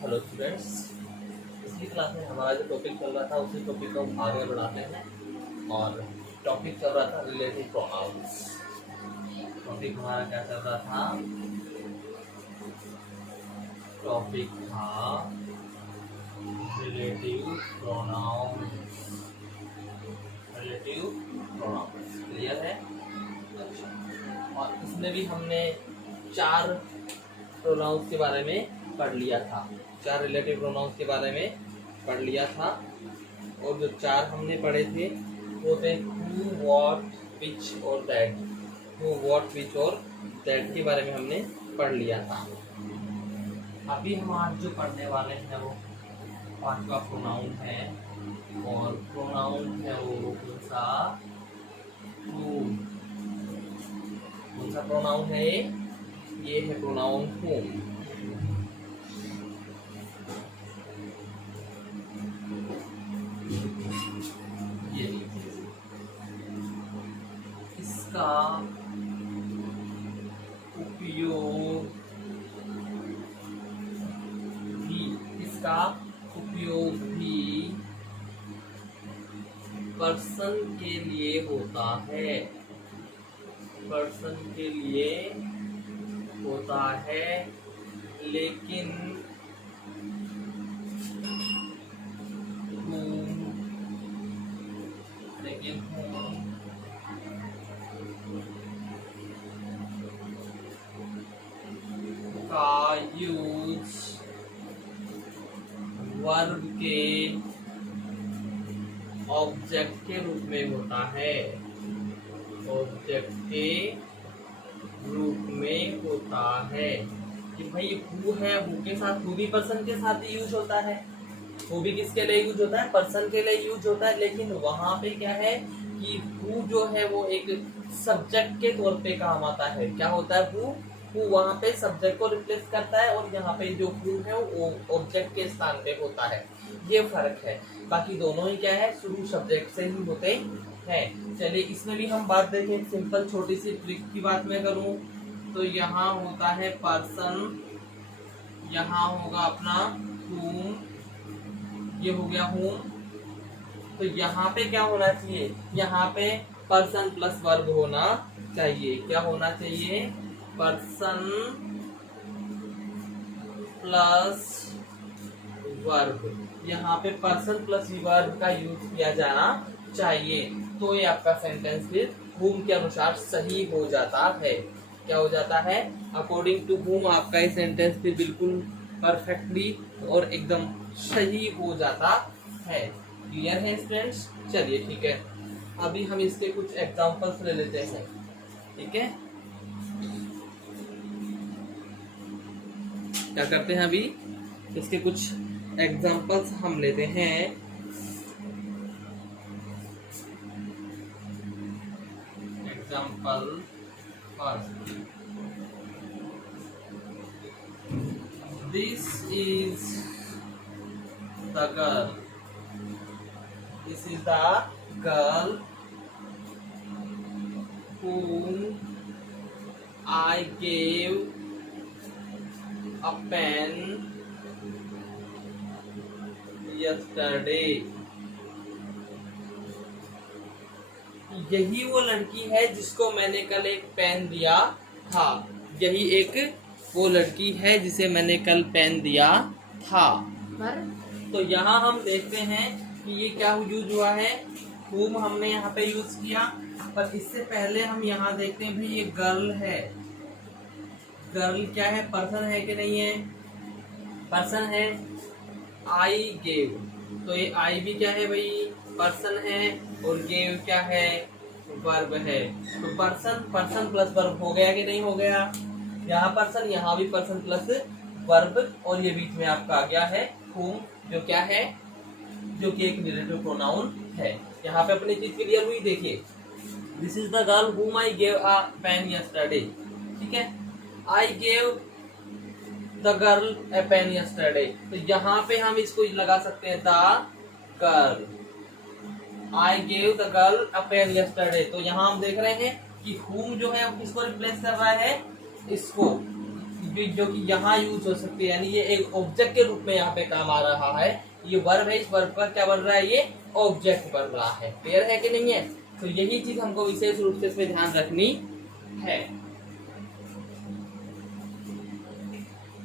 Hello students, पिछली class में हमारा जो टॉपिक चल रहा था उसी टॉपिक को हम आगे बढ़ाते हैं। और टॉपिक चल रहा था रिलेटिव प्रोनाउंस। टॉपिक हमारा क्या चल रहा था? टॉपिक था relative pronouns. Relative pronouns clear है? अच्छा, और इसमें भी हमने 4 प्रोनाउंस के बारे में पढ़ लिया था। 4 रिलेटिव प्रोनाउंस के बारे में पढ़ लिया था। और जो 4 हमने पढ़े थे वो थे हु, व्हाट, विच और दैट। हु, व्हाट, विच और दैट के बारे में हमने पढ़ लिया था। अभी हम आज जो पढ़ने वाले हैं वो 5वां प्रोनाउन है। और प्रोनाउन है वो कौन सा? हूम। कौन सा प्रोनाउन है ये है प्रोनाउन हूम। इसका उपयोग भी पर्सन के लिए होता है। पर्सन के लिए होता है, लेकिन का यूज वर्ब के ऑब्जेक्ट के रूप में होता है। ऑब्जेक्ट के रूप में होता है कि भाई हु है, हु के साथ हु भी पर्सन के साथ ही यूज होता है। हु भी किसके लिए यूज होता है? पर्सन के लिए यूज होता है। लेकिन वहां पे क्या है कि हु जो है वो एक सब्जेक्ट के तौर पे काम आता है। क्या होता है? हु वहां पे सब्जेक्ट को रिप्लेस करता है और यहाँ पे जो हु है वो ऑब्जेक्ट के स्थान पे होता है। ये फर्क है। बाकी दोनों ही क्या है, शुरू सब्जेक्ट से ही होते हैं। चलिए इसमें भी हम बात देखें। सिंपल छोटी सी ट्रिक की बात मैं करूं तो यहाँ होता है पर्सन, यहाँ होगा अपना हूम, ये हो गया हूम। तो यहाँ पे क्या होना चाहिए? यहाँ पे पर्सन प्लस वर्ब होना चाहिए। क्या होना चाहिए? Person plus verb. यहाँ पे पर्सन प्लस वर्ब का यूज किया जाना चाहिए। तो ये आपका सेंटेंस फिर whom के अनुसार सही हो जाता है। क्या हो जाता है? अकॉर्डिंग टू whom आपका ये सेंटेंस फिर बिल्कुल परफेक्टली और एकदम सही हो जाता है। क्लियर है स्टूडेंट्स? चलिए ठीक है, अभी हम इसके कुछ एग्जांपल्स ले लेते हैं। ठीक है, क्या करते हैं? अभी इसके कुछ एग्जांपल्स हम लेते हैं। Example first, this is the girl. This is the girl whom I gave a pen yesterday। यही वो लड़की है जिसको मैंने कल एक पेन दिया था। यही एक वो लड़की है जिसे मैंने कल पेन दिया था। तो यहाँ हम देखते हैं कि ये क्या यूज हुआ है। whom हमने यहाँ पे यूज किया, पर इससे पहले हम यहाँ देखते हैं भाई ये गर्ल है। गर्ल क्या है? पर्सन है कि नहीं है? पर्सन है। आई गेव, तो ये आई भी क्या है भाई? पर्सन है। और गेव क्या है? वर्ब है। तो पर्सन प्लस वर्ब हो गया कि नहीं हो गया? यहाँ पर्सन, यहाँ भी पर्सन प्लस वर्ब, और ये बीच में आपका आ गया है whom, जो क्या है? जो कि एक रिलेटिव प्रोनाउन है। यहाँ पे अपनी चीज क्लियर हुई। देखिए, this is the girl whom I gave a pen yesterday। ठीक है, I gave the girl a pen yesterday। तो यहाँ पे हम इसको लगा सकते हैं the girl. I gave the girl a pen yesterday। तो यहाँ हम देख रहे हैं कि whom जो है वो किसको रिप्लेस कर रहा है? इसको। जो कि यहाँ यूज हो सकती है, यानी ये एक ऑब्जेक्ट के रूप में यहाँ पे काम आ रहा है। ये वर्ब है, इस वर्ब का क्या बन रहा है, ये ऑब्जेक्ट बन रहा है। क्लियर है कि नहीं है? तो यही चीज हमको विशेष रूप से इसमें ध्यान रखनी है।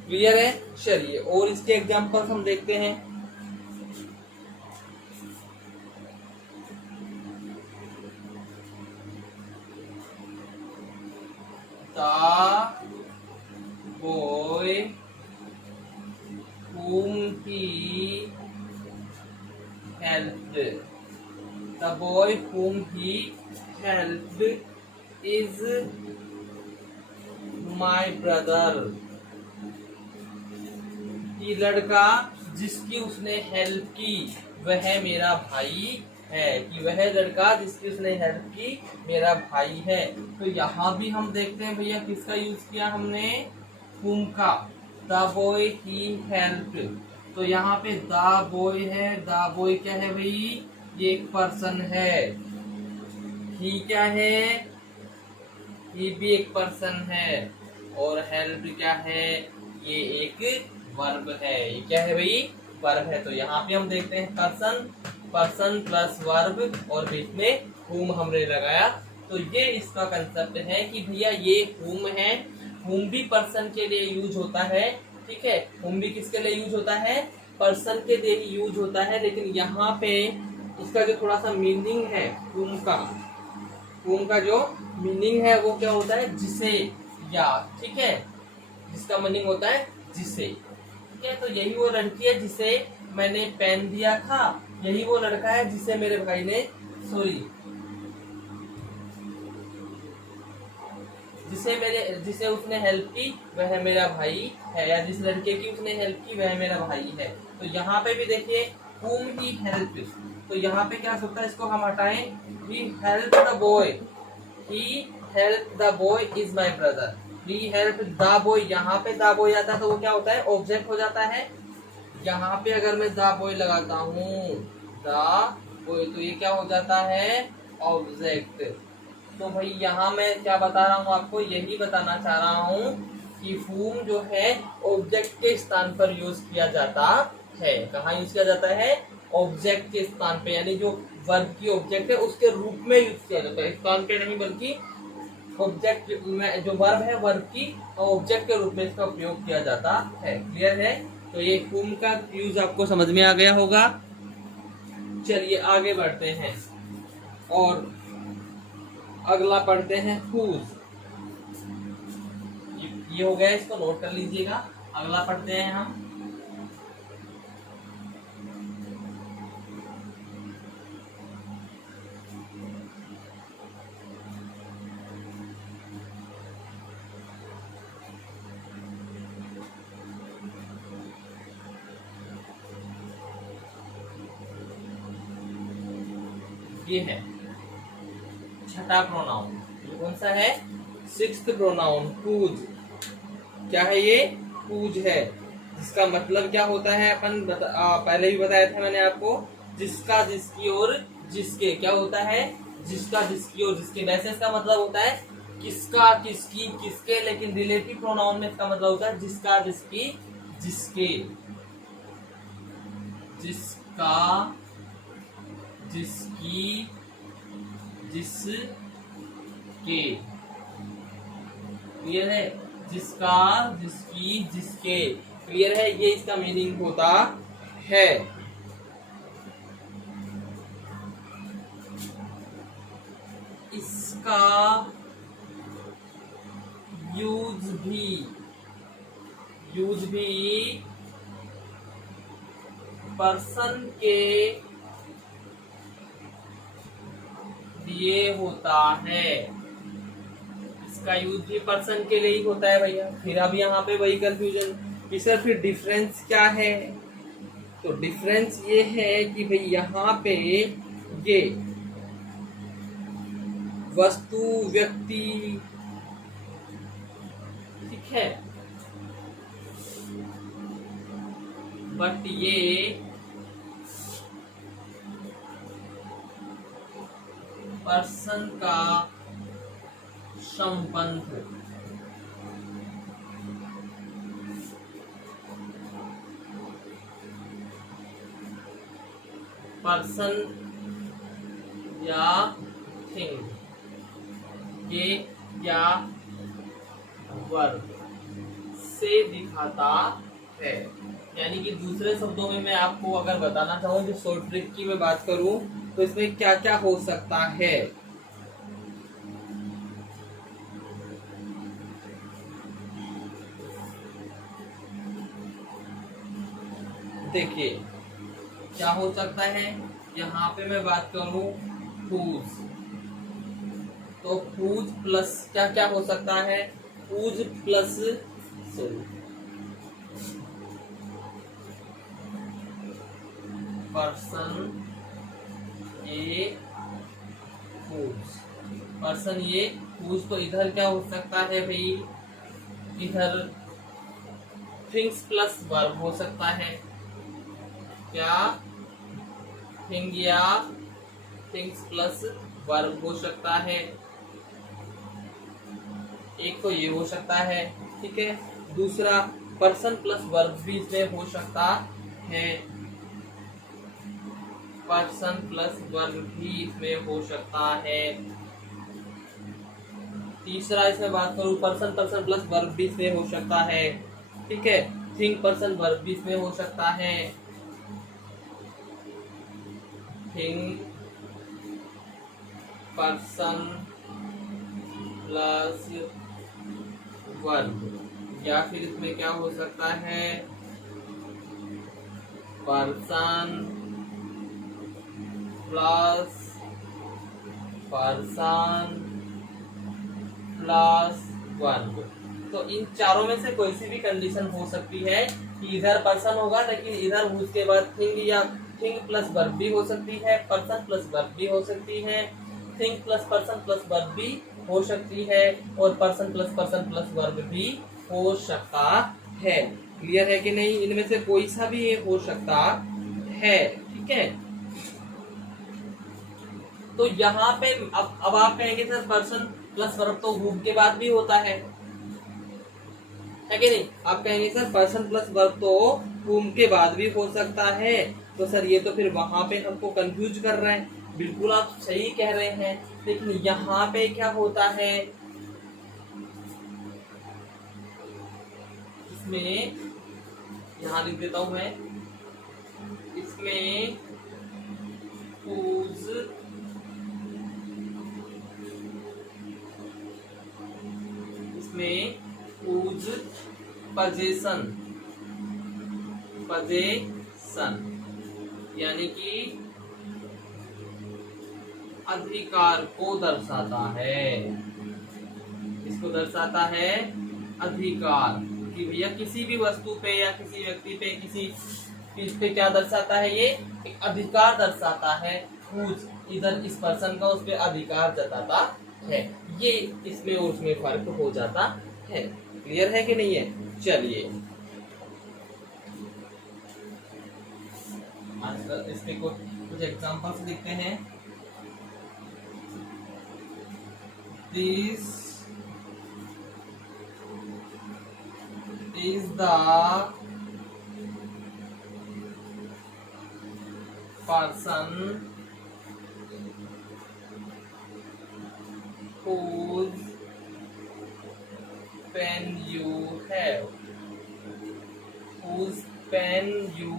क्लियर है? चलिए और इसके एग्जाम्पल्स हम देखते हैं। The boy whom he helped. The boy whom he helped is my brother. कि लड़का जिसकी उसने हेल्प की वह मेरा भाई है, कि वह लड़का जिसकी उसने हेल्प की मेरा भाई है। तो यहाँ भी हम देखते हैं भैया किसका यूज किया हमने, whom का। द बॉय ही हेल्प्ड, तो यहाँ पे द बॉय है, द बॉय क्या है भाई, ये एक पर्सन है। ही क्या है, ही भी एक पर्सन है। और हेल्प क्या है, ये एक वर्ब है। ये क्या है भाई, वर्ब है। तो यहाँ पे हम देखते हैं पर्सन, पर्सन प्लस वर्ब और बीच में whom हमने लगाया। तो ये इसका कंसेप्ट है कि भैया ये whom है, whom भी पर्सन के लिए यूज होता है। ठीक है, whom भी किसके लिए यूज होता है, पर्सन के लिए ही यूज होता है। लेकिन यहाँ पे इसका जो थोड़ा सा मीनिंग है whom का जो मीनिंग है वो क्या होता है, जिसे या। ठीक है, जिसका मीनिंग होता है जिसे। ठीक है, तो यही वो लड़की है जिसे मैंने पेन दिया था, यही वो लड़का है जिसे मेरे भाई ने जिसे उसने हेल्प की वह मेरा भाई है, या जिस लड़के की उसने हेल्प की वह मेरा भाई है। तो यहाँ पे भी देखिए whom he helped, तो यहाँ पे क्या सकता है, इसको हम हटाएं, he helped the boy, he helped the boy is my brother, he helped the boy, यहाँ पे the boy आता है तो वो क्या होता है, ऑब्जेक्ट हो जाता है। यहाँ पे अगर मैं the boy लगाता हूँ, the boy, तो ये क्या हो जाता है, ऑब्जेक्ट। तो भाई यहाँ मैं क्या बता रहा हूँ आपको, यही बताना चाह रहा हूँ कि whom जो है ऑब्जेक्ट के स्थान पर यूज किया जाता है। कहाँ यूज किया जाता है, ऑब्जेक्ट के स्थान पे, यानी जो वर्ब की ऑब्जेक्ट है उसके रूप में यूज किया जाता है, स्थान पे नहीं बल्कि ऑब्जेक्ट में, जो वर्ब है वर्ब की ऑब्जेक्ट के रूप में इसका उपयोग किया जाता है। क्लियर है? तो ये whom का यूज आपको समझ में आ गया होगा। चलिए आगे बढ़ते हैं और अगला पढ़ते हैं whose। ये हो गया, इसको नोट कर लीजिएगा। अगला पढ़ते हैं हम, ये है छठा प्रोनाउन। ये कौन सा है, सिक्स्थ प्रोनाउन, whose। क्या है ये, whose है, जिसका मतलब क्या होता है, अपन पहले भी बताया था मैंने आपको, जिसका, जिसकी और जिसके। क्या होता है, जिसका, जिसकी और जिसके। वैसे इसका मतलब होता है किसका, किसकी, किसके, लेकिन रिलेटिव प्रोनाउन में इसका मतलब होता है जिसका, जिसकी, जिसके, जिसका, जिसकी, जिसके। क्लियर है, जिसका, जिसकी, जिसके। क्लियर है, ये इसका मीनिंग होता है। इसका यूज भी पर्सन के लिए होता है। इसका यूज भी पर्सन के लिए ही होता है भैया। फिर अब यहाँ पे वही कंफ्यूजन, सर फिर डिफरेंस क्या है, तो डिफरेंस ये है कि भाई यहाँ पे ये वस्तु, व्यक्ति, ठीक है, बट ये पर्सन का संबंध पर्सन या थिंग, ये या वर्ब से दिखाता है। यानी कि दूसरे शब्दों में मैं आपको अगर बताना चाहूँ, जो शॉर्ट ट्रिक की मैं बात करूं, तो इसमें क्या क्या हो सकता है। देखिए क्या हो सकता है, यहाँ पे मैं बात करूं whose, तो whose प्लस क्या क्या हो सकता है, whose प्लस पर्सन ये whose, पर्सन ये whose, तो इधर क्या हो सकता है भाई, इधर थिंग्स प्लस वर्ब हो सकता है। क्या थिंग या थिंग्स प्लस वर्ब हो सकता है, एक तो ये हो सकता है, ठीक है। दूसरा पर्सन प्लस वर्ब भी इसमें हो सकता है, पर्सन प्लस वर्ब भी इसमें हो सकता है। तीसरा इसमें बात करूं, पर्सन पर्सन प्लस वर्ब भी इसमें हो सकता है, ठीक है। थिंग पर्सन वर्ब भी इसमें हो सकता है, थिंग पर्सन प्लस वर्ब, या फिर इसमें क्या हो सकता है, person plus person plus verb. तो इन चारों में से कोई सी भी कंडीशन हो सकती है कि इधर पर्सन होगा, लेकिन इधर उसके बाद थिंग या थिंग प्लस वर्ब भी हो सकती है, पर्सन प्लस वर्ब भी हो सकती है, thing plus person plus verb भी हो सकती है, और पर्सन प्लस वर्ब भी हो सकता है। क्लियर है कि नहीं, इनमें से कोई सा भी ये हो सकता है, ठीक है। तो यहाँ पे अब आप कहेंगे सर पर्सन प्लस वर्ब तो whom के बाद भी होता है कि नहीं। आप कहेंगे सर पर्सन प्लस वर्ब तो whom के बाद भी हो सकता है, तो सर ये तो फिर वहां पे हमको कंफ्यूज कर रहे हैं। बिल्कुल आप सही कह रहे हैं, लेकिन यहाँ पे क्या होता है, इसमें यहाँ लिख देता हूं मैं, इसमें whose possession यानी कि अधिकार को दर्शाता है, इसको दर्शाता है अधिकार, कि भैया किसी भी वस्तु पे या किसी व्यक्ति पे किसी चीज पे क्या दर्शाता है, ये एक अधिकार दर्शाता है। इधर इस पर्सन का उस पे अधिकार जताता है, ये इसमें और उसमें फर्क हो जाता है। क्लियर है कि नहीं है। चलिए इसके कुछ एग्जांपल्स देखते हैं। This is the person whose pen you have, whose pen you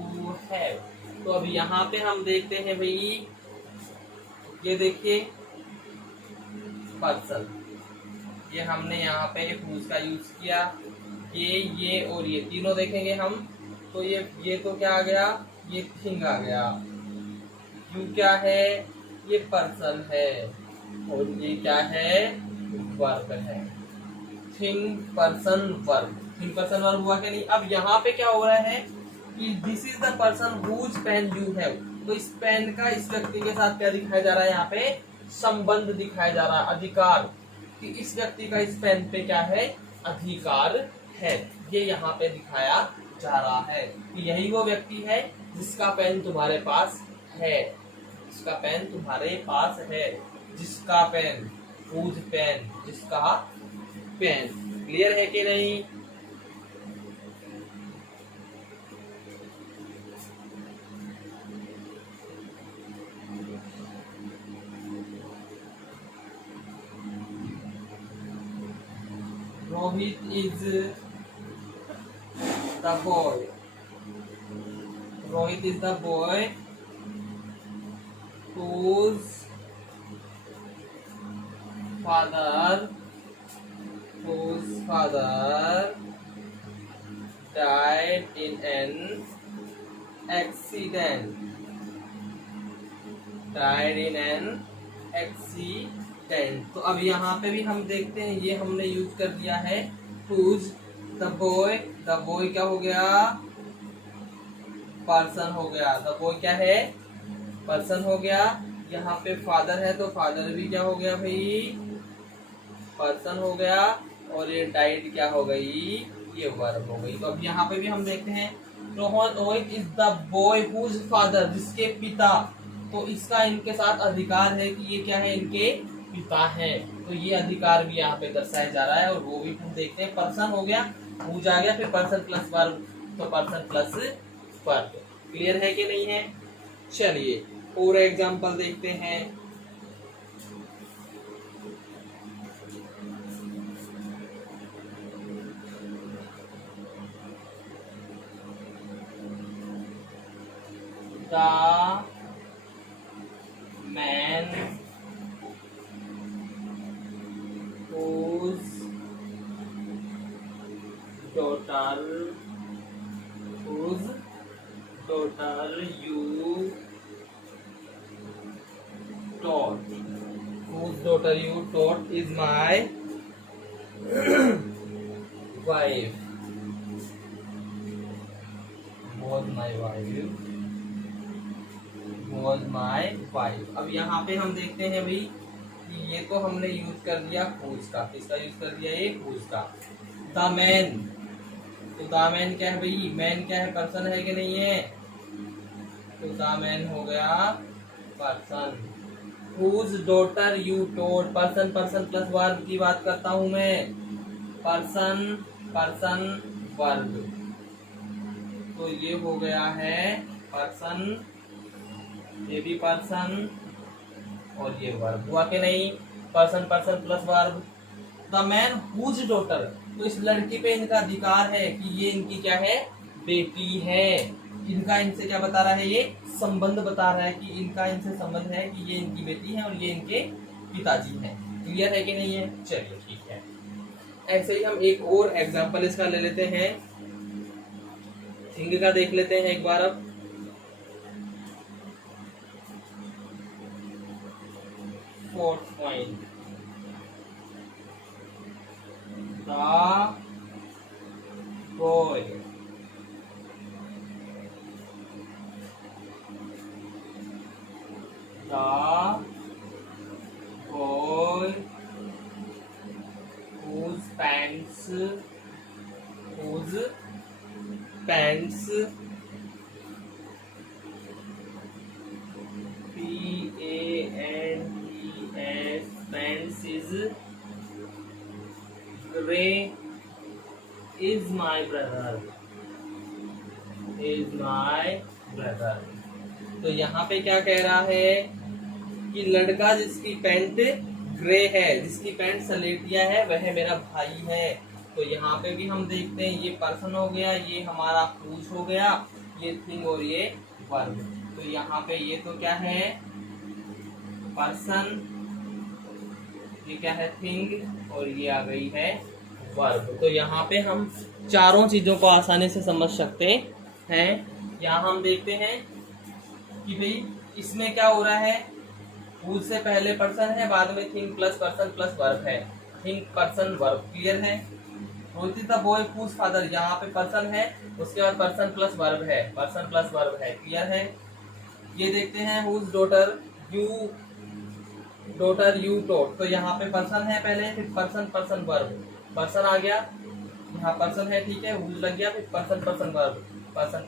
have। तो अब यहाँ पे हम देखते हैं भाई, ये देखिए पर्सन, ये हमने यहाँ पे whose का यूज किया, ये और ये तीनों देखेंगे हम, तो ये तो क्या आ गया, ये थिंग आ गया, यू क्या है, ये पर्सन है, और ये क्या है, वर्ब है। Thing person verb, thing person verb हुआ कि नहीं। अब यहाँ पे क्या हो रहा है कि this is the person whose pain you have, तो इस पेन का इस व्यक्ति के साथ क्या दिखाया जा रहा है, यहाँ पे संबंध दिखाया जा रहा है, अधिकार, कि इस व्यक्ति का इस पेन पे क्या है, अधिकार है, ये यहाँ पे दिखाया जा रहा है कि यही वो व्यक्ति है जिसका पेन तुम्हारे पास है, जिसका पेन तुम्हारे पास है, जिसका पेन, whose पेन, जिसका पेन। क्लियर है कि नहीं। Rohit is the boy. Rohit is the boy whose father died in an accident। तो अब यहाँ पे भी हम देखते हैं, ये हमने यूज कर दिया है whose। द बॉय क्या हो गया, पर्सन हो गया। द बॉय क्या है, पर्सन हो गया। यहाँ पे फादर है तो फादर भी क्या हो गया भाई, पर्सन हो गया। और ये डाइड क्या हो गई, ये वर्ब हो गई। तो अब यहाँ पे भी हम देखते हैं Rohit is the boy whose father, जिसके पिता, तो इसका इनके साथ अधिकार है कि ये क्या है, इनके पिता है। तो ये अधिकार भी यहाँ पे दर्शाया जा रहा है। और वो भी हम देखते हैं, पर्सन हो गया, हुज आ गया, फिर पर्सन प्लस वर्ब, तो पर्सन प्लस वर्ब। क्लियर है कि नहीं है? चलिए और एग्जाम्पल देखते हैं। The man whose daughter you taught is my wife। was my wife। अब यहाँ पे हम देखते हैं भाई कि ये तो हमने यूज कर दिया whose का, किसका यूज कर दिया, ये whose का। द मैन, तो द मैन क्या है भाई, मैन क्या है, पर्सन है कि नहीं है, तो द मैन हो गया person. whose daughter you taught, person plus verb की बात करता हूं मैं, पर्सन वर्ब, तो ये हो गया है पर्सन, ये भी पर्सन और ये वर्ब हुआ कि नहीं, person plus verb. The man whose daughter, तो इस लड़की पे इनका अधिकार है कि ये इनकी क्या है, बेटी है। इनका इनसे क्या बता रहा है, ये संबंध बता रहा है कि इनका इनसे संबंध है कि ये इनकी बेटी है और ये इनके पिताजी हैं। क्लियर है कि नहीं है? चलिए ठीक है। ऐसे ही हम एक और एग्जांपल इसका ले लेते हैं, थिंग का देख लेते हैं एक बार। अब fourth point, the boy whose pants pants is gray is my brother। तो यहाँ पे क्या कह रहा है कि लड़का जिसकी पैंट ग्रे है, जिसकी पैंट सलेटिया है, वह मेरा भाई है। तो यहाँ पे भी हम देखते हैं, ये पर्सन हो गया, ये हमारा whose हो गया, ये थिंग और ये वर्ब। तो यहाँ पे ये तो क्या है, पर्सन, ये क्या है, थिंग, और ये आ गई है वर्ब। तो यहाँ पे हम चारों चीजों को आसानी से समझ सकते हैं। यहाँ हम देखते हैं कि भाई इसमें क्या हो रहा है, whose से पहले पर्सन है, बाद में thing plus person plus verb है, थिंग पर्सन वर्ब। क्लियर है? Rohit is the boy whose father, यहाँ पे पर्सन है, उसके बाद पर्सन प्लस वर्ब है, पर्सन प्लस वर्ब है। क्लियर है? ये देखते हैं whose daughter you taught, तो यहाँ पे पर्सन है पहले, फिर पर्सन वर्ब, पर्सन आ गया, यहाँ पर्सन है, ठीक है, whose लग गया, फिर पर्सन वर्ब, पर्सन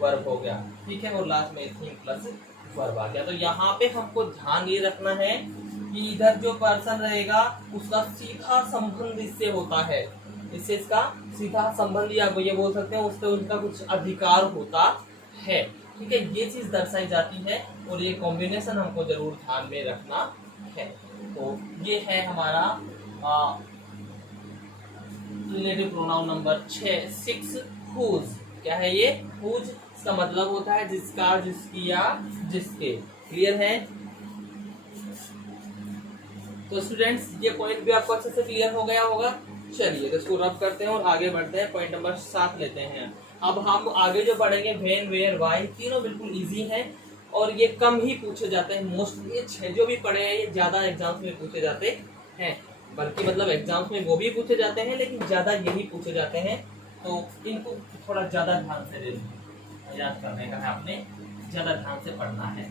वर्ब हो गया, ठीक है, और लास्ट में थिंग प्लस वर्ब आ गया। तो यहाँ पे हमको ध्यान ये रखना है कि इधर जो पर्सन रहेगा उसका सीधा संबंध इससे होता है, इससे इसका सीधा संबंध, या ये बोल सकते हैं उससे उनका कुछ अधिकार होता है। ठीक है, ये चीज दर्शाई जाती है और ये कॉम्बिनेशन हमको जरूर ध्यान में रखना है। तो ये है हमारा रिलेटिव प्रोनाउन नंबर 6 हुज। क्या है ये? हुज। इसका मतलब होता है जिसका, जिसकी या जिसके। क्लियर है? तो स्टूडेंट्स ये पॉइंट भी आपको अच्छे से क्लियर हो गया होगा। चलिए तो इसको रब करते हैं और आगे बढ़ते हैं। पॉइंट नंबर 7 लेते हैं। अब हम आगे जो बढ़ेंगे, व्हेन, वेयर, व्हाई, तीनों बिल्कुल इजी हैं और ये कम ही पूछे जाते हैं। मोस्टली ये 6 जो भी पढ़े हैं ये ज्यादा एग्जाम्स में पूछे जाते हैं, बल्कि मतलब एग्जाम्स में वो भी पूछे जाते हैं लेकिन ज्यादा यही पूछे जाते हैं। तो इनको थोड़ा ज्यादा ध्यान से याद करने का है, आपने ज्यादा ध्यान से पढ़ना है।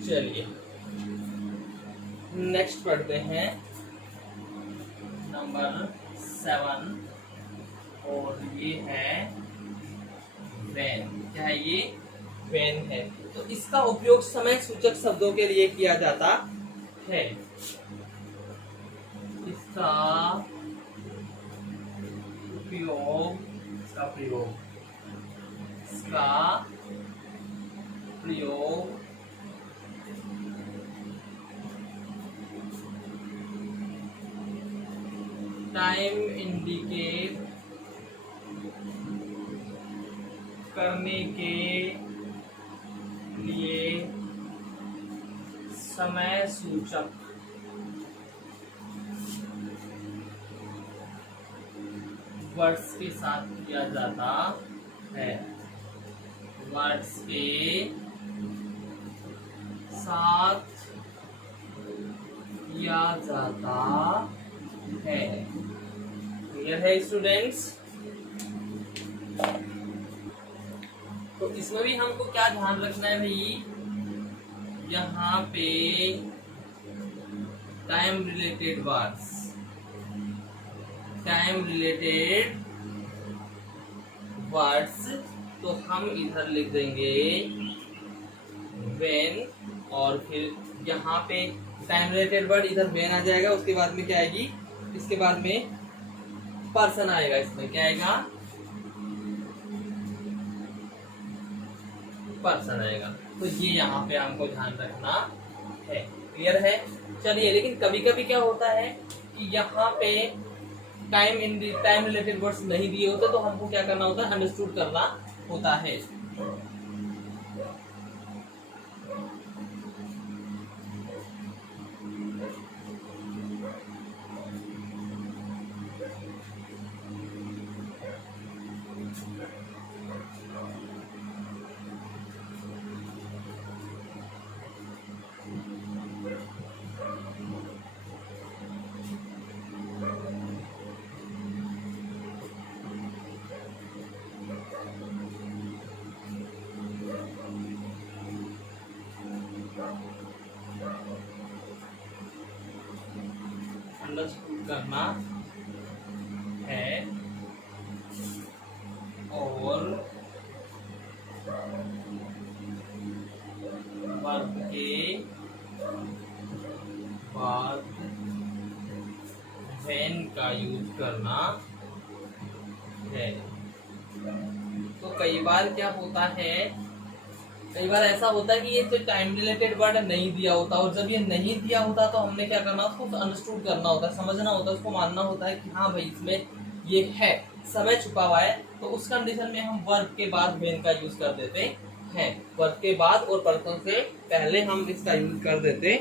चलिए नेक्स्ट पढ़ते हैं नंबर 7 और ये है व्हेन। क्या है ये? व्हेन है। तो इसका उपयोग समय सूचक शब्दों के लिए किया जाता है। इसका प्रयोग टाइम इंडिकेट करने के लिए समय सूचक वर्ड्स के साथ किया जाता है। वर्ड्स के साथ किया जाता है। क्लियर है स्टूडेंट्स? तो इसमें भी हमको क्या ध्यान रखना है भाई, यहाँ पे time related words, time related words, तो हम इधर लिख देंगे व्हेन और फिर यहाँ पे टाइम रिलेटेड वर्ड इधर व्हेन आ जाएगा। उसके बाद में क्या आएगी? इसके बाद में पर्सन आएगा। इसमें क्या आएगा? पर्सन आएगा। तो ये यहाँ पे हमको ध्यान रखना है। क्लियर है? चलिए, लेकिन कभी कभी क्या होता है कि यहाँ पे टाइम रिलेटेड वर्ड्स नहीं दिए होते, तो हमको क्या करना होता है? अंडरस्टूड करना होता है। अंडरस्टूड करना है और वर्ब के बाद व्हेन का यूज करना है। तो कई बार क्या होता है, कई बार ऐसा होता है कि ये जो टाइम रिलेटेड वर्ड नहीं दिया होता, और जब ये नहीं दिया होता तो हमने क्या करना, उसको अंडरस्टूड करना होता है, समझना होता है, उसको मानना होता है कि हाँ भाई इसमें ये है, समय छुपा हुआ है। तो उस कंडीशन में हम वर्ब के बाद व्हेन का यूज कर देते हैं। वर्ब के बाद और पर्सन से पहले हम इसका यूज कर देते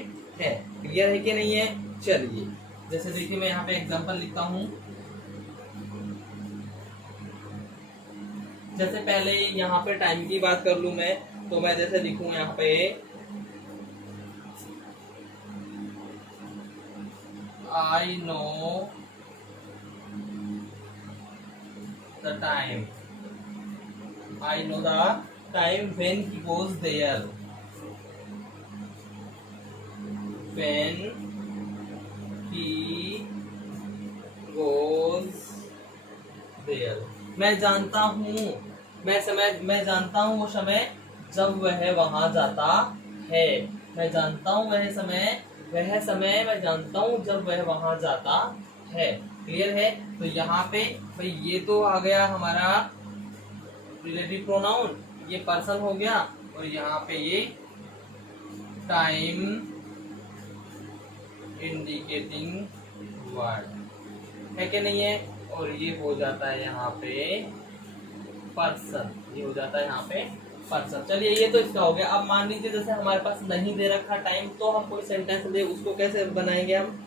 हैं। क्लियर है कि नहीं है? चलिए, जैसे देखिए मैं यहाँ पे एग्जाम्पल लिखता हूँ। जैसे पहले यहाँ पे टाइम की बात कर लूं मैं, तो मैं जैसे लिखूं यहाँ पे I know the time. I know the time when he goes there. When he goes there. मैं जानता हूँ, मैं जानता हूँ वो समय जब वह वहां जाता है। मैं जानता हूँ वह समय मैं जानता हूँ जब वह वहां जाता है। क्लियर है? तो यहाँ पे भाई ये तो आ गया हमारा रिलेटिव प्रोनाउन, ये पर्सन हो गया, और यहाँ पे ये टाइम इंडिकेटिंग वर्ड है कि नहीं है। और ये हो जाता है यहाँ पे पर्सन, ये हो जाता है यहाँ पे पर्सन। चलिए ये तो इसका हो गया। अब मान लीजिए जैसे हमारे पास नहीं दे रखा टाइम, तो हम कोई सेंटेंस दे, उसको कैसे बनाएंगे हम?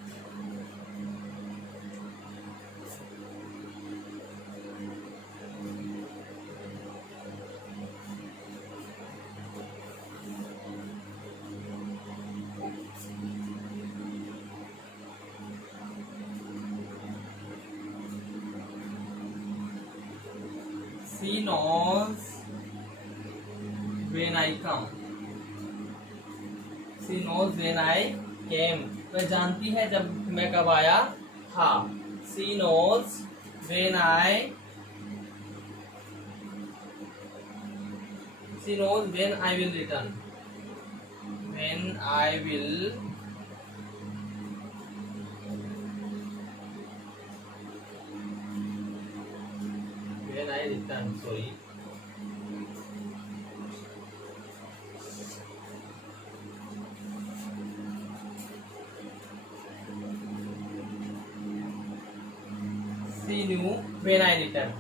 She knows when I come. She knows when I came. वह जानती है जब मैं कब आया था। She knows when I will return. When I will return. Sorry. She knew when I returned.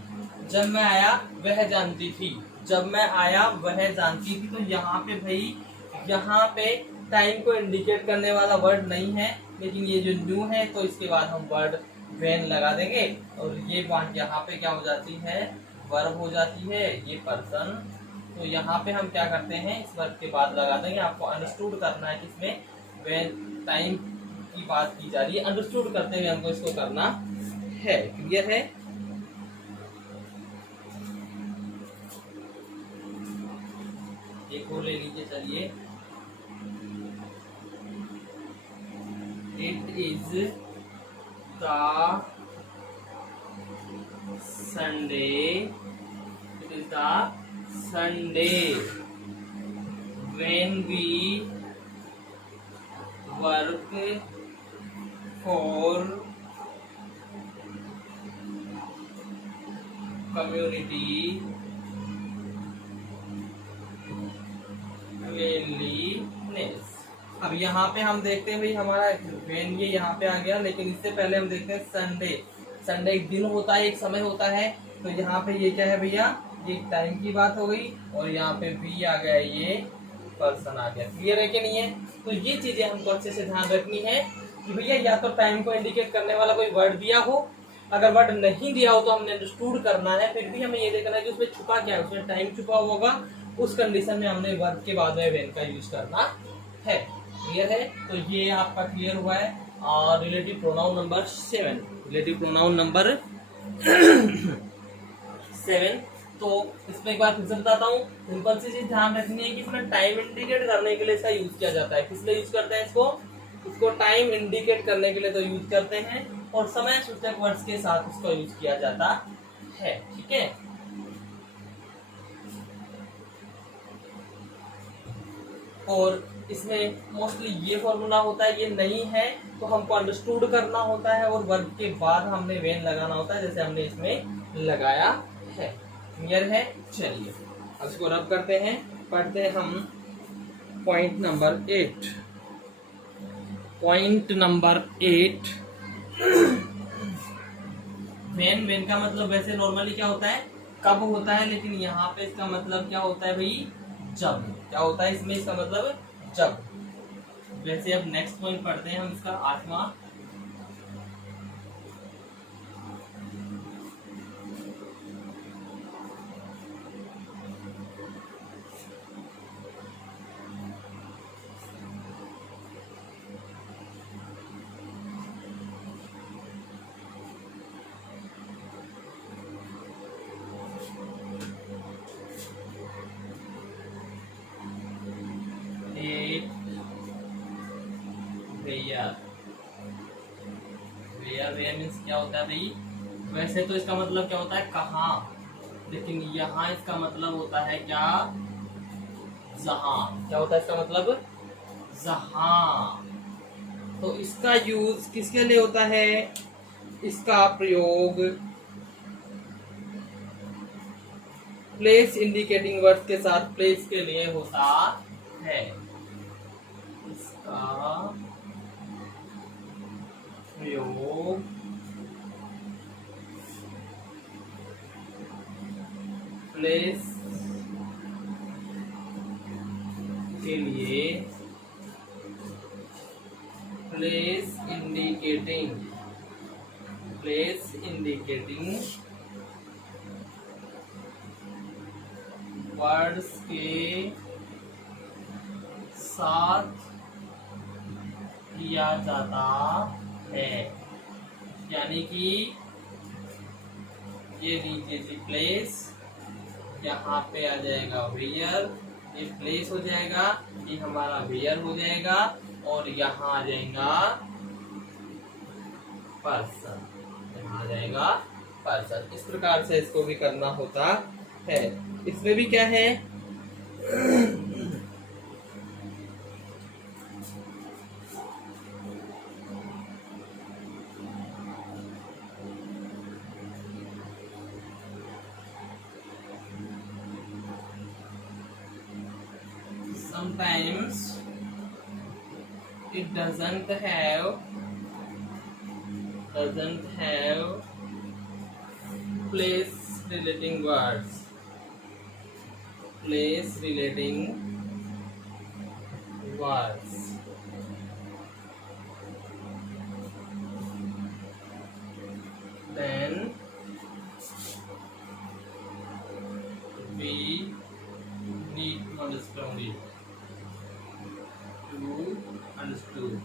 जब मैं आया वह जानती थी। जब मैं आया वह जानती थी। तो यहाँ पे भाई, यहाँ पे टाइम को इंडिकेट करने वाला वर्ड नहीं है, लेकिन ये जो न्यू है तो इसके बाद हम वर्ड वेन लगा देंगे, और ये बात यहाँ पे क्या हो जाती है? वर्ब हो जाती है, ये पर्सन। तो यहाँ पे हम क्या करते हैं? इस वर्ब के बाद लगा देंगे। आपको अंडरस्टूड करना है, किसमें? वेन टाइम की बात की जा रही है, अंडरस्टूड करते हुए हमको इसको करना है। क्लियर है? एक और ले लीजिए। चलिए, it is the Sunday when we work for community cleanliness। अब यहाँ पे हम देखते हैं भाई, हमारा वेन ये यहाँ पे आ गया, लेकिन इससे पहले हम देखते हैं संडे। संडे एक दिन होता है, एक समय होता है। तो यहाँ पे ये क्या है भैया? ये टाइम की बात हो गई, और यहाँ पे भी आ गया, ये पर्सन आ गया। क्लियर है कि नहीं है? तो ये चीजें हमको अच्छे से ध्यान रखनी है कि भैया या तो टाइम को इंडिकेट करने वाला कोई वर्ड दिया हो, अगर वर्ड नहीं दिया हो तो हमने अंडरस्टूड करना है। फिर भी हमें ये देखना है कि उसमें छुपा क्या है, उसमें टाइम छुपा होगा, उस कंडीशन में हमने वर्ब के बाद में वेन का यूज करना है। क्लियर है? तो ये आपका क्लियर हुआ है। और relative pronoun number 7, relative pronoun number 7। तो इसमें एक बार फिर से बताता हूँ। सिंपल सी चीज ध्यान रखनी है कि इसमें टाइम इंडिकेट करने के लिए इसका यूज किया जाता है। किस लिए यूज करते हैं इसको टाइम इंडिकेट करने के लिए तो यूज करते हैं, और समय सूचक वर्ड्स के साथ इसको यूज किया जाता है। ठीक है? और इसमें मोस्टली ये फॉर्मूला होता है, ये नहीं है तो हमको अंडरस्टूड करना होता है, और वर्ब के बाद हमने वेन लगाना होता है, जैसे हमने इसमें लगाया है। क्लियर है? चलिए अब इसको रब करते हैं, पढ़ते हैं हम point number 8। Point number 8, when का मतलब वैसे नॉर्मली क्या होता है? कब होता है, लेकिन यहाँ पे इसका मतलब क्या होता है भाई? जब। क्या होता है इसमें? इसका मतलब जब। वैसे अब नेक्स्ट पॉइंट पढ़ते हैं हम, इसका 8वां। वेयर मीन्स क्या होता है भाई? वैसे तो इसका मतलब क्या होता है कहाँ, लेकिन यहाँ इसका मतलब होता है क्या, जहाँ। क्या होता है इसका मतलब, जहाँ। तो इसका यूज किसके लिए होता है, इसका प्रयोग प्लेस इंडिकेटिंग वर्ड्स के साथ प्लेस के लिए होता है। इसका प्रयोग प्लेस के लिए, प्लेस इंडिकेटिंग वर्ड्स के साथ किया जाता है। यानी कि ये नीचे से प्लेस, यहाँ पे आ जाएगा वेयर, ये प्लेस हो जाएगा, ये हमारा वेयर हो जाएगा, और यहाँ आ जाएगा पर्सन, यहाँ आ जाएगा पर्सन। इस प्रकार से इसको भी करना होता है। इसमें भी क्या है, sometimes it doesn't have place relating words, then we need to understand it, to understood।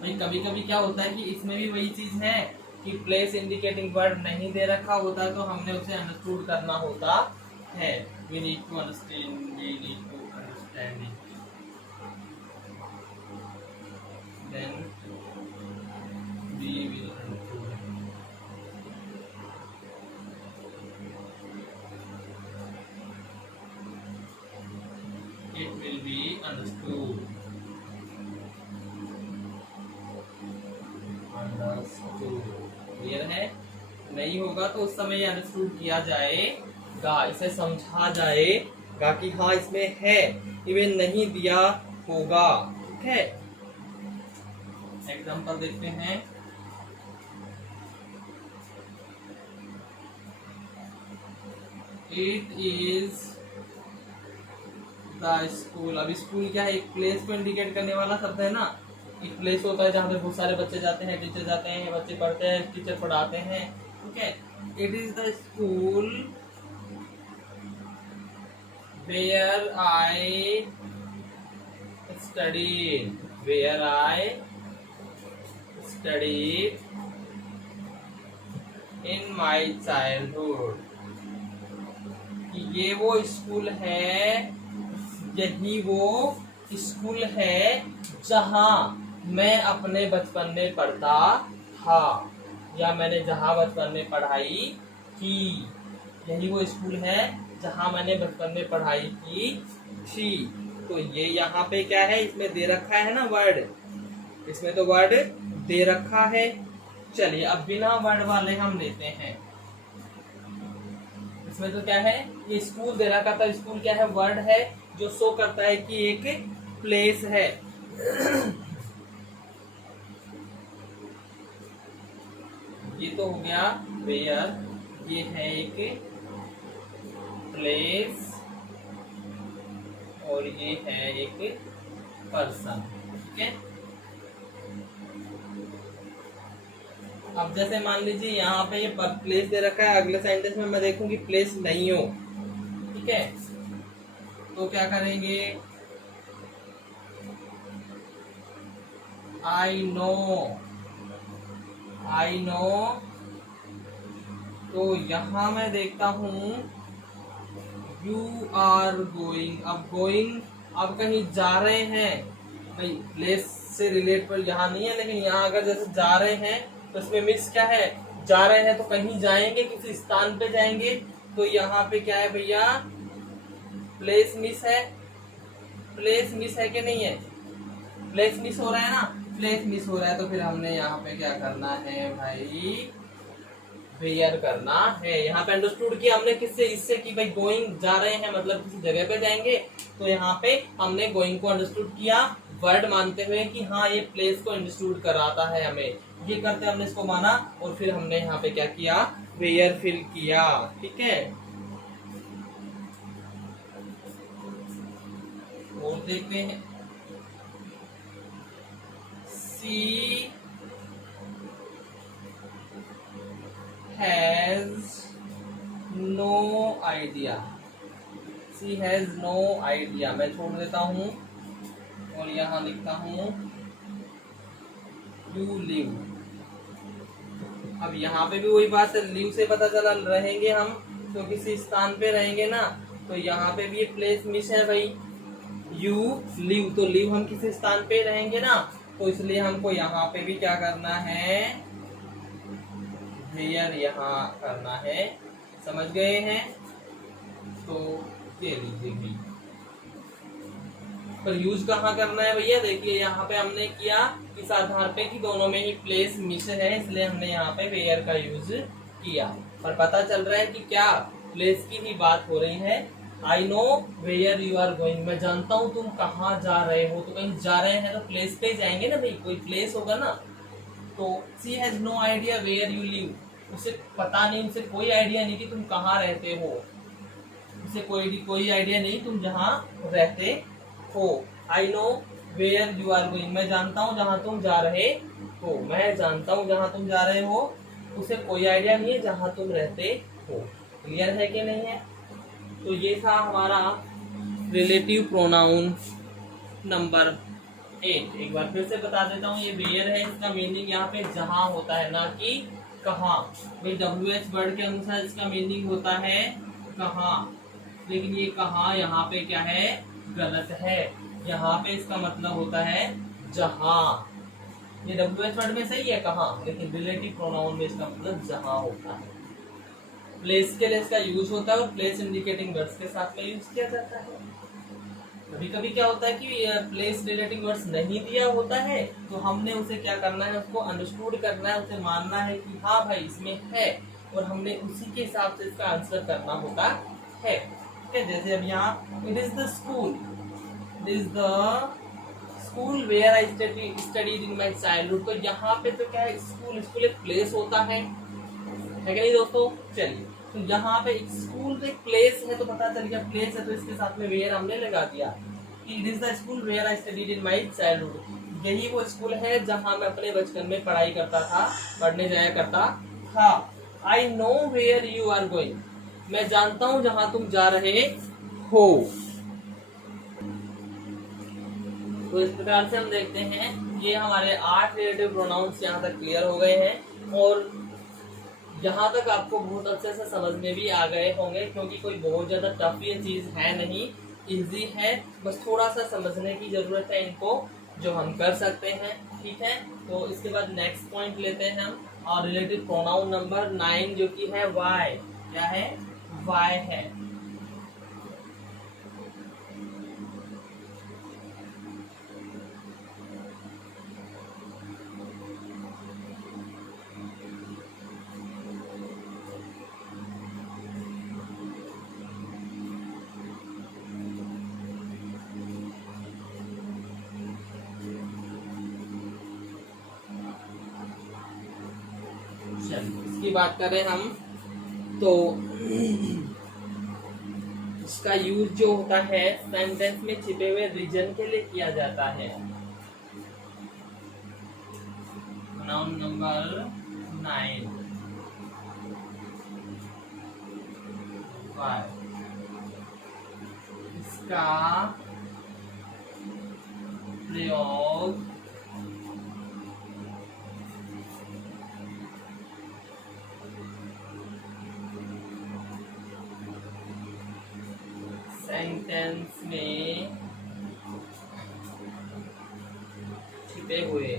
भाई कभी कभी क्या होता है कि इसमें भी वही चीज है कि प्लेस इंडिकेटिंग वर्ड नहीं दे रखा होता, तो हमने उसे अंडरस्टूड करना होता है। We need to understand it, then we will understood. It will be understood। Clear है, नहीं होगा तो उस समय अंडरस्टूड किया जाएगा, इसे समझा जाएगा कि हाँ इसमें है, इवन नहीं दिया होगा। ठीक है, एग्जांपल देखते हैं। It is the school. अब स्कूल क्या है, एक प्लेस को इंडिकेट करने वाला शब्द है ना। एक प्लेस होता है जहाँ पे बहुत सारे बच्चे जाते हैं, टीचर जाते हैं, बच्चे पढ़ते हैं, टीचर पढ़ाते हैं। ठीक है, it is the school where I studied, in my childhood. ये वो स्कूल है, यही वो स्कूल है जहाँ मैं अपने बचपन में पढ़ता था, या मैंने जहाँ बचपन में पढ़ाई की। यही वो स्कूल है जहाँ मैंने बचपन में पढ़ाई की थी। तो ये यहाँ पे क्या है, इसमें दे रखा है ना वर्ड, इसमें तो वर्ड दे रखा है। चलिए अब बिना वर्ड वाले हम लेते हैं। इसमें तो क्या है, ये स्कूल दे रखा था। स्कूल क्या है, वर्ड है जो शो करता है कि एक प्लेस है। ये तो हो गया वेयर, ये है एक प्लेस, और ये है एक पर्सन। ठीक है, अब जैसे मान लीजिए यहाँ पे ये प्लेस दे रखा है, अगले सेंटेंस में मैं देखूं कि प्लेस नहीं हो। ठीक है, तो क्या करेंगे, आई नो। तो यहाँ मैं देखता हूँ यू आर गोइंग। अब गोइंग, अब कहीं जा रहे हैं भाई, प्लेस इससे रिलेट पर यहाँ नहीं है, लेकिन यहाँ अगर जैसे जा रहे हैं तो इसमें मिस क्या है, जा रहे हैं तो कहीं जाएंगे, किसी स्थान पे जाएंगे, तो यहाँ पे क्या है भैया, प्लेस मिस है। प्लेस मिस है कि नहीं है, प्लेस मिस हो रहा है ना, प्लेस मिस हो रहा है, तो फिर हमने यहाँ पे क्या करना है भाई, वेयर करना है। यहाँ पे अंडरस्टूड किया हमने किससे, इससे कि भाई गोइंग जा रहे हैं मतलब किसी जगह पे जाएंगे, तो यहाँ पे हमने गोइंग को अंडरस्टूड किया वर्ड मानते हुए कि हाँ ये प्लेस को अंडरस्टूड कराता है हमें, ये करते हमने इसको माना, और फिर हमने यहाँ पे क्या किया, वेयर फिल किया। ठीक है, और देखते हैं, she has no idea, she has no idea, मैं छोड़ देता हूं और यहाँ लिखता हूं यू लिव। अब यहाँ पे भी वही बात है, लिव से पता चला रहेंगे हम तो किसी स्थान पे रहेंगे ना, तो यहाँ पे भी ये प्लेस मिस है भाई, यू लिव, तो लिव हम किसी स्थान पे रहेंगे ना, तो इसलिए हमको यहाँ पे भी क्या करना है, वेयर यहाँ करना है। समझ गए हैं, तो ये लीजिए भी, पर यूज कहाँ करना है भैया, देखिए यहाँ पे हमने किया इस आधार पे कि दोनों में ही प्लेस मिस है, इसलिए हमने यहाँ पे वेयर का यूज किया, पर पता चल रहा है कि क्या प्लेस की ही बात हो रही है। I know where you are going, मैं जानता हूँ तुम कहाँ जा रहे हो, तो कहीं जा रहे हैं तो प्लेस पे जाएंगे ना भाई, कोई प्लेस होगा ना। तो she has no idea where you live, उसे पता नहीं, उसे कोई आइडिया नहीं कि तुम कहाँ रहते हो, उसे कोई आइडिया नहीं तुम जहाँ रहते हो। I know where you are going, मैं जानता हूँ जहाँ तुम जा रहे हो, मैं जानता हूँ जहाँ तुम जा रहे हो, उसे कोई आइडिया नहीं है जहाँ तुम रहते हो। क्लियर है कि नहीं है। तो ये था हमारा रिलेटिव प्रोनाउन नंबर 8। एक बार फिर से बता देता हूँ, ये वेयर है, इसका मीनिंग यहाँ पे जहाँ होता है, ना कि कहाँ। भाई WH वर्ड के अनुसार इसका मीनिंग होता है कहाँ, लेकिन ये कहाँ यहाँ पे क्या है, गलत है। यहाँ पे इसका मतलब होता है जहाँ। ये WH वर्ड में सही है कहाँ, लेकिन रिलेटिव प्रोनाउन में इसका मतलब जहाँ होता है। प्लेस के लिए इसका यूज होता है और प्लेस इंडिकेटिंग वर्ड्स के साथ में यूज किया जाता है। कभी कभी क्या होता है कि प्लेस रिलेटिंग वर्ड्स नहीं दिया होता है, तो हमने उसे क्या करना है, उसको अंडरस्टूड करना है, उसे मानना है कि हाँ भाई इसमें है, और हमने उसी के हिसाब से इसका आंसर करना होता है। ठीक है, जैसे अब यहाँ it is the school, it is the school where I studied in my childhood, तो यहाँ पे तो क्या है, स्कूल, स्कूल एक प्लेस होता है कि नहीं दोस्तों। चलिए, तो यहाँ पे स्कूल एक प्लेस है, तो पता चल गया प्लेस है, तो इसके साथ में वेयर हमने लगा दिया कि it is the school where I studied in my childhood, यही वो स्कूल है जहाँ मैं अपने बचपन में पढ़ाई करता था, पढ़ने जाया करता था। I know where you are going, मैं जानता हूँ जहाँ तुम जा रहे हो। तो इस प्रकार से हम देखते हैं ये हमारे 8 रिलेटिव प्रोनाउंस यहाँ तक क्लियर हो गए हैं, और यहाँ तक आपको बहुत अच्छे से समझ में भी आ गए होंगे, क्योंकि कोई बहुत ज्यादा टफ ये चीज है नहीं, इजी है, बस थोड़ा सा समझने की जरूरत है इनको, जो हम कर सकते हैं। ठीक है, तो इसके बाद नेक्स्ट पॉइंट लेते हैं हम, और रिलेटिव प्रोनाउन नंबर 9 जो कि है वाई। क्या है, वाई है। इसकी बात करें हम, तो इसका यूज जो होता है सेंटेंस में छिपे हुए रीजन के लिए किया जाता है। नाउन नंबर 9 इसका प्रयोग सेंटेंस में छिपे हुए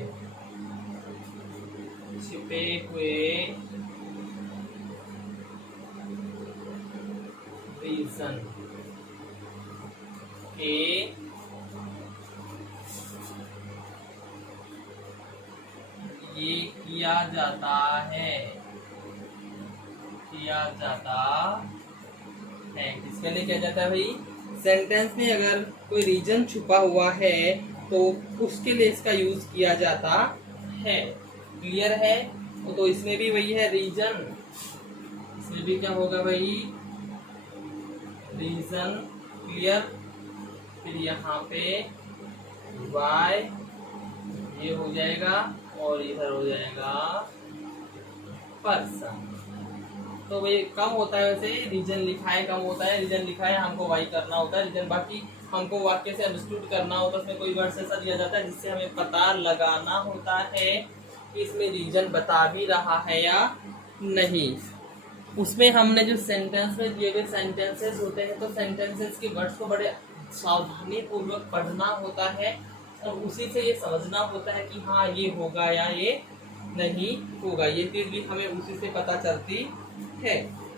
रीजन के ये किया जाता है किसके लिए किया जाता है भाई? सेंटेंस में अगर कोई रीजन छुपा हुआ है तो उसके लिए इसका यूज किया जाता है। क्लियर है? तो इसमें भी वही है रीजन, इसमें भी क्या होगा भाई? रीजन। क्लियर? फिर यहाँ पे वाई ये हो जाएगा और इधर हो जाएगा पर्सन। तो भाई कम होता है, वैसे रीजन लिखा है कम होता है, रीजन लिखा है हमको वाई करना होता है रीजन, बाकी हमको वाक्य से अंडरस्टूड करना होता है। उसमें कोई वर्ड ऐसा दिया जाता है जिससे हमें पता लगाना होता है कि इसमें रीजन बता भी रहा है या नहीं। उसमें हमने जो सेंटेंस में दिए गए सेंटेंसेस होते हैं तो सेंटेंसेस के वर्ड्स को बड़े सावधानी पूर्वक पढ़ना होता है और उसी से ये समझना होता है कि हाँ ये होगा या ये नहीं होगा। ये चीज भी हमें उसी से पता चलती है।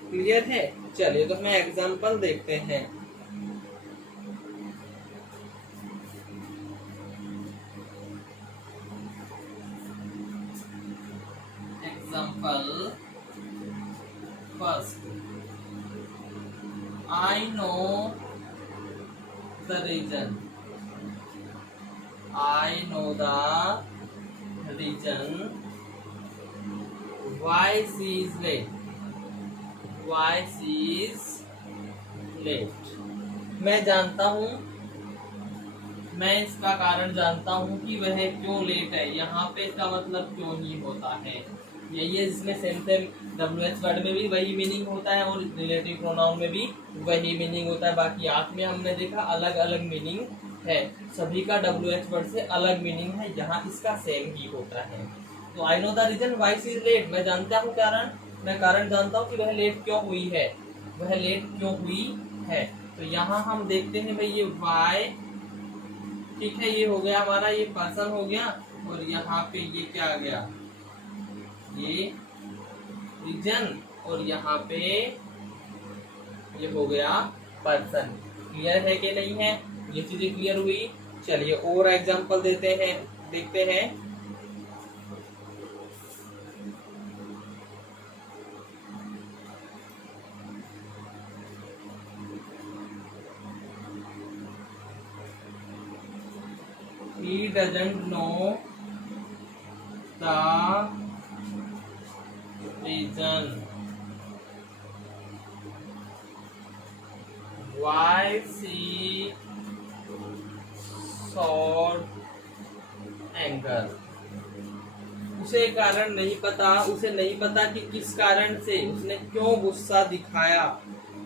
क्लियर है? चलिए तो हमें एग्जांपल देखते हैं। Example first, I know the reason. I know the reason why she is late. Why she is late. मैं जानता हूँ, मैं इसका कारण जानता हूँ कि वह क्यों लेट है। यहाँ पे इसका मतलब क्यों ही होता है। यही है जिसमें सेम WH वर्ड में भी वही मीनिंग होता है और रिलेटिव प्रोनाउन में भी वही मीनिंग होता है। बाकी आठ में हमने देखा अलग अलग मीनिंग है, सभी का WH वर्ड से अलग मीनिंग है, यहाँ इसका सेम ही होता है। तो I know the reason why she is late, मैं जानता हूँ कारण, मैं कारण जानता हूँ कि वह लेट क्यों हुई है, वह लेट क्यों हुई है। तो यहाँ हम देखते हैं भाई ये व्हाई, ठीक है, ये हो गया हमारा, ये पर्सन हो गया और यहाँ पे ये क्या आ गया, ये रीजन और यहाँ पे ये हो गया पर्सन। क्लियर है कि नहीं है? ये चीजें क्लियर हुई। चलिए और एग्जांपल देखते हैं। He doesn't know the reason why she showed anger. उसे कारण नहीं पता, उसे नहीं पता कि किस कारण से उसने क्यों गुस्सा दिखाया।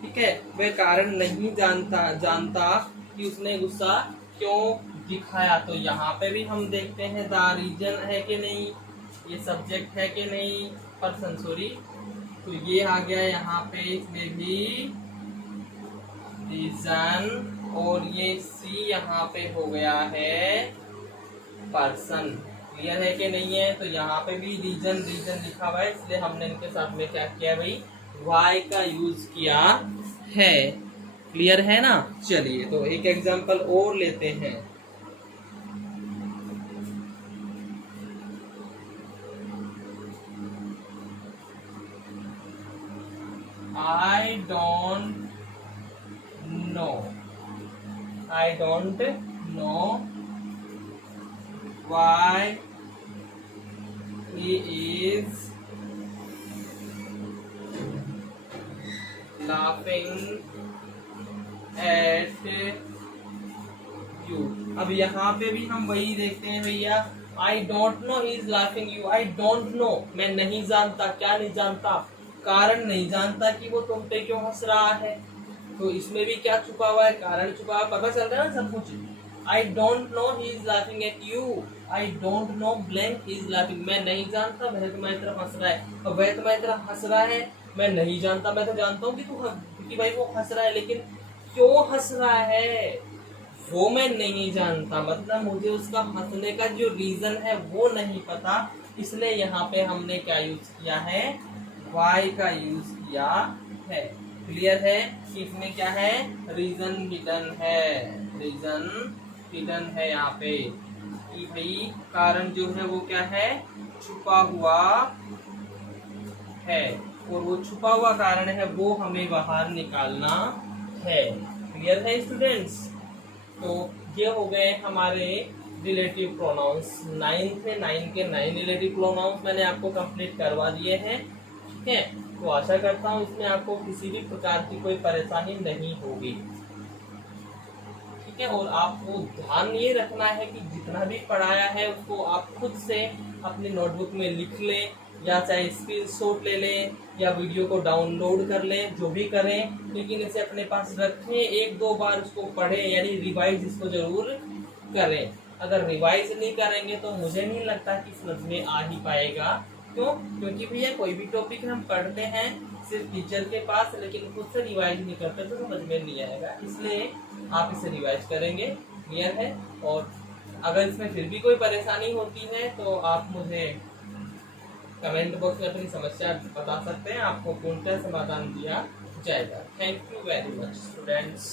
ठीक है, वह कारण नहीं जानता कि उसने गुस्सा क्यों दिखाया। तो यहाँ पे भी हम देखते हैं द रीजन है कि नहीं, ये सब्जेक्ट है कि नहीं, पर्सन सॉरी, तो ये आ गया यहाँ पे, इसमें भी रीजन और ये सी यहाँ पे हो गया है पर्सन। क्लियर है कि नहीं है? तो यहाँ पे भी रीजन लिखा हुआ है, इसलिए हमने इनके साथ में क्या किया भाई, वाई का यूज किया है। क्लियर है ना? चलिए तो एक एग्जांपल और लेते हैं। I don't know why he is laughing at you। अब यहाँ पे भी हम वही देखते हैं भैया, I don't know he is laughing you। I don't know, मैं नहीं जानता, क्या नहीं जानता, कारण नहीं जानता कि वो तुम पे क्यों हंस रहा है। तो इसमें भी क्या छुपा हुआ है, कारण छुपा हुआ, पता चल रहा है ना सब कुछ। I don't know he is laughing at you। I don't know blank he is laughing। मैं नहीं जानता वह तुम्हारी तरफ हंस रहा है, और वह तुम्हारी तरफ हंस रहा है। मैं नहीं जानता, मैं तो जानता हूँ कि वो हंस रहा है, लेकिन क्यों हंस रहा है, वो मैं नहीं जानता, मतलब मुझे उसका हंसने का जो रीजन है वो नहीं पता, इसलिए यहाँ पे हमने क्या यूज किया है, वाई का यूज किया है। क्लियर है कि इसमें क्या है, रीजन हिडन है, रीजन हिडन है यहाँ पे कि भाई कारण जो है वो क्या है, छुपा हुआ है, और वो छुपा हुआ कारण है वो हमें बाहर निकालना है। क्लियर है स्टूडेंट्स? तो ये हो गए हमारे रिलेटिव प्रोनाउंस। 9 थे, 9 के 9 रिलेटिव प्रोनाउंस मैंने आपको कंप्लीट करवा दिए हैं। ठीक है, तो आशा करता हूँ इसमें आपको किसी भी प्रकार की कोई परेशानी नहीं होगी। ठीक है, और आपको ध्यान ये रखना है कि जितना भी पढ़ाया है उसको आप खुद से अपनी नोटबुक में लिख लें, या चाहे स्क्रीनशॉट ले लें या वीडियो को डाउनलोड कर लें, जो भी करें, लेकिन इसे अपने पास रखें, एक दो बार उसको पढ़ें, यानी रिवाइज इसको जरूर करें। अगर रिवाइज नहीं करेंगे तो मुझे नहीं लगता कि समझ में आ ही पाएगा। क्यों? क्योंकि भैया कोई भी टॉपिक हम पढ़ते हैं सिर्फ टीचर के पास, लेकिन खुद से रिवाइज नहीं करते तो समझ में नहीं आएगा, इसलिए आप इसे रिवाइज करेंगे। क्लियर है? और अगर इसमें फिर भी कोई परेशानी होती है तो आप मुझे कमेंट बॉक्स में अपनी समस्या बता सकते हैं, आपको पूर्णतः समाधान दिया जाएगा। Thank you very much students.